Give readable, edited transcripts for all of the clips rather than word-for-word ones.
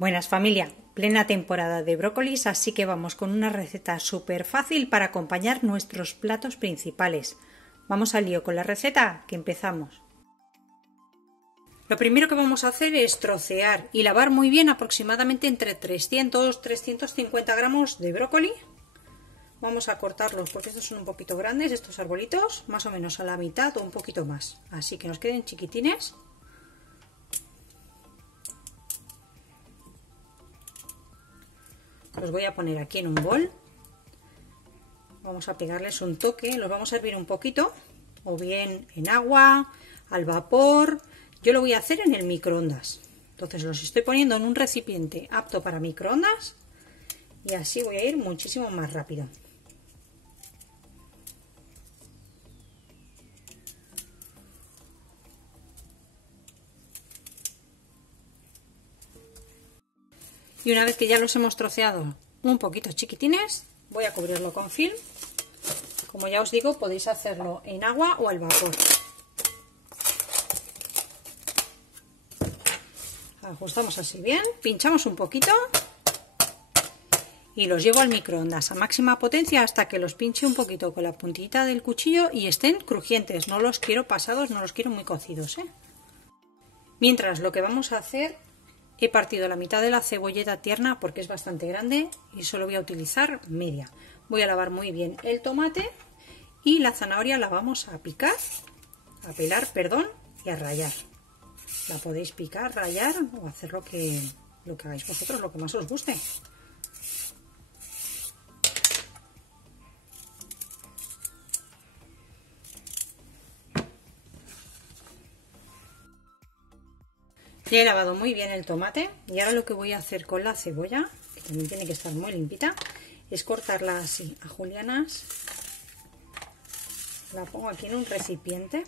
Buenas familia, plena temporada de brócolis, así que vamos con una receta súper fácil para acompañar nuestros platos principales. Vamos al lío con la receta, que empezamos. Lo primero que vamos a hacer es trocear y lavar muy bien aproximadamente entre 300-350 gramos de brócoli. Vamos a cortarlos porque estos son un poquito grandes, estos arbolitos, más o menos a la mitad o un poquito más, así que nos queden chiquitines. Los voy a poner aquí en un bol. Vamos a pegarles un toque, los vamos a hervir un poquito, o bien en agua, al vapor. Yo lo voy a hacer en el microondas. Entonces los estoy poniendo en un recipiente apto para microondas y así voy a ir muchísimo más rápido. Y una vez que ya los hemos troceado un poquito chiquitines, voy a cubrirlo con film. Como ya os digo, podéis hacerlo en agua o al vapor. Ajustamos así bien, pinchamos un poquito y los llevo al microondas a máxima potencia hasta que los pinche un poquito con la puntita del cuchillo y estén crujientes. No los quiero pasados, no los quiero muy cocidos, ¿eh? Mientras, lo que vamos a hacer, he partido la mitad de la cebolleta tierna porque es bastante grande y solo voy a utilizar media. Voy a lavar muy bien el tomate y la zanahoria la vamos a picar, a pelar, perdón, y a rallar. La podéis picar, rallar o hacer lo que hagáis vosotros, lo que más os guste. Ya he lavado muy bien el tomate y ahora lo que voy a hacer con la cebolla, que también tiene que estar muy limpita, es cortarla así a julianas. La pongo aquí en un recipiente.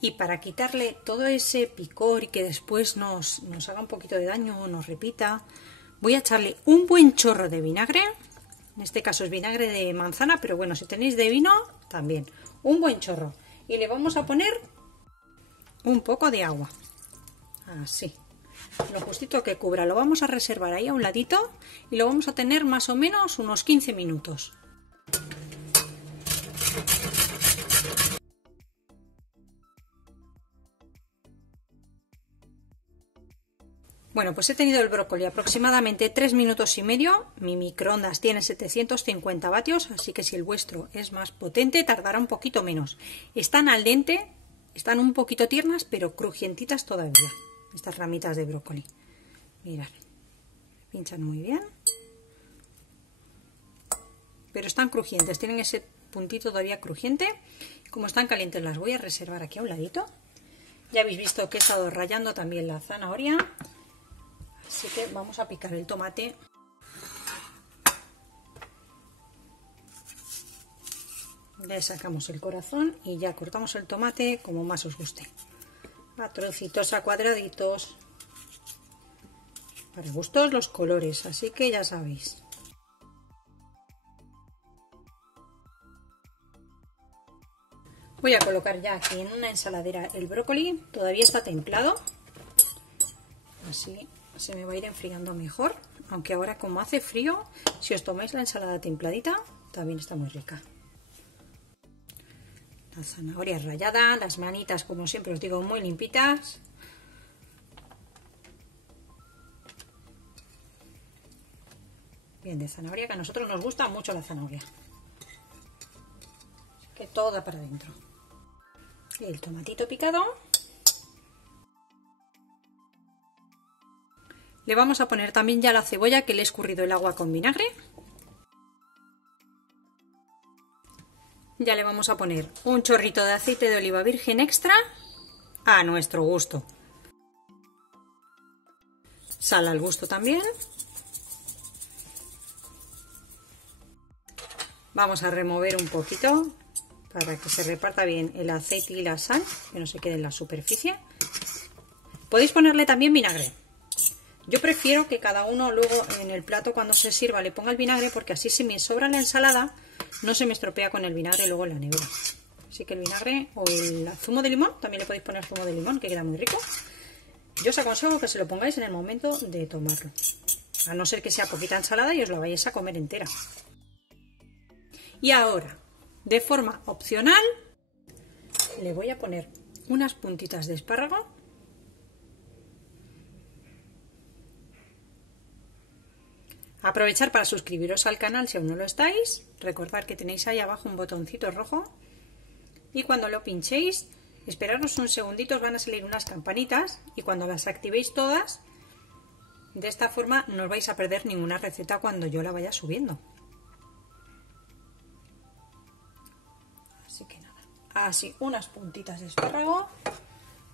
Y para quitarle todo ese picor y que después nos haga un poquito de daño o nos repita, voy a echarle un buen chorro de vinagre. En este caso es vinagre de manzana, pero bueno, si tenéis de vino, también. Un buen chorro. Y le vamos a poner un poco de agua. Así. Lo justito que cubra. Lo vamos a reservar ahí a un ladito y lo vamos a tener más o menos unos 15 minutos. Bueno, pues he tenido el brócoli aproximadamente 3 minutos y medio. Mi microondas tiene 750 vatios, así que si el vuestro es más potente, tardará un poquito menos. Están al dente, están un poquito tiernas, pero crujientitas todavía, estas ramitas de brócoli. Mirad, pinchan muy bien. Pero están crujientes, tienen ese puntito todavía crujiente. Como están calientes, las voy a reservar aquí a un ladito. Ya habéis visto que he estado rallando también la zanahoria. Así que vamos a picar el tomate. Le sacamos el corazón y ya cortamos el tomate como más os guste. A trocitos, a cuadraditos. Para gustos los colores, así que ya sabéis. Voy a colocar ya aquí en una ensaladera el brócoli. Todavía está templado. Así se me va a ir enfriando mejor, aunque ahora como hace frío, si os tomáis la ensalada templadita, también está muy rica. La zanahoria rallada, las manitas, como siempre os digo, muy limpitas. Bien de zanahoria, que a nosotros nos gusta mucho la zanahoria. Así que toda para adentro. El tomatito picado. Le vamos a poner también ya la cebolla que le he escurrido el agua con vinagre. Ya le vamos a poner un chorrito de aceite de oliva virgen extra a nuestro gusto. Sal al gusto también. Vamos a remover un poquito para que se reparta bien el aceite y la sal, que no se quede en la superficie. Podéis ponerle también vinagre. Yo prefiero que cada uno luego en el plato cuando se sirva le ponga el vinagre, porque así si me sobra la ensalada no se me estropea con el vinagre luego en la nevera. Así que el vinagre o el zumo de limón, también le podéis poner zumo de limón, que queda muy rico. Yo os aconsejo que se lo pongáis en el momento de tomarlo, a no ser que sea poquita ensalada y os la vayáis a comer entera. Y ahora, de forma opcional, le voy a poner unas puntitas de espárrago. Aprovechar para suscribiros al canal si aún no lo estáis. Recordad que tenéis ahí abajo un botoncito rojo. Y cuando lo pinchéis, esperaros un segundito, os van a salir unas campanitas. Y cuando las activéis todas, de esta forma no os vais a perder ninguna receta cuando yo la vaya subiendo. Así que nada, así unas puntitas de espárrago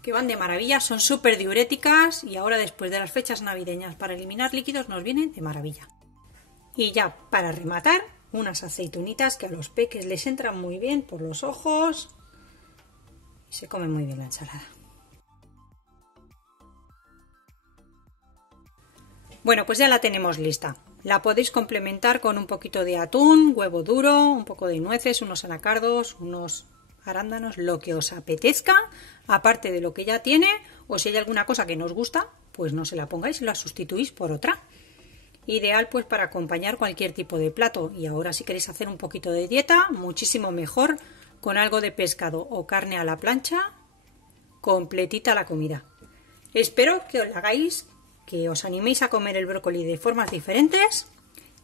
que van de maravilla, son súper diuréticas y ahora después de las fechas navideñas para eliminar líquidos nos vienen de maravilla. Y ya para rematar, unas aceitunitas que a los peques les entran muy bien por los ojos y se come muy bien la ensalada. Bueno, pues ya la tenemos lista. La podéis complementar con un poquito de atún, huevo duro, un poco de nueces, unos anacardos, unos arándanos, lo que os apetezca, aparte de lo que ya tiene, o si hay alguna cosa que no os gusta, pues no se la pongáis y la sustituís por otra. Ideal pues para acompañar cualquier tipo de plato. Y ahora si queréis hacer un poquito de dieta, muchísimo mejor con algo de pescado o carne a la plancha, completita la comida. Espero que os la hagáis, que os animéis a comer el brócoli de formas diferentes.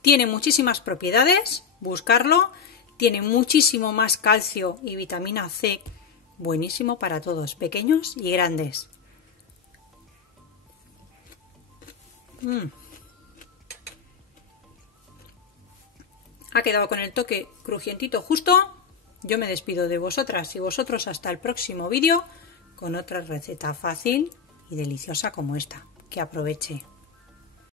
Tiene muchísimas propiedades, buscarlo. Tiene muchísimo más calcio y vitamina C, buenísimo para todos, pequeños y grandes. Ha quedado con el toque crujientito justo. Yo me despido de vosotras y vosotros hasta el próximo vídeo con otra receta fácil y deliciosa como esta. Que aproveche.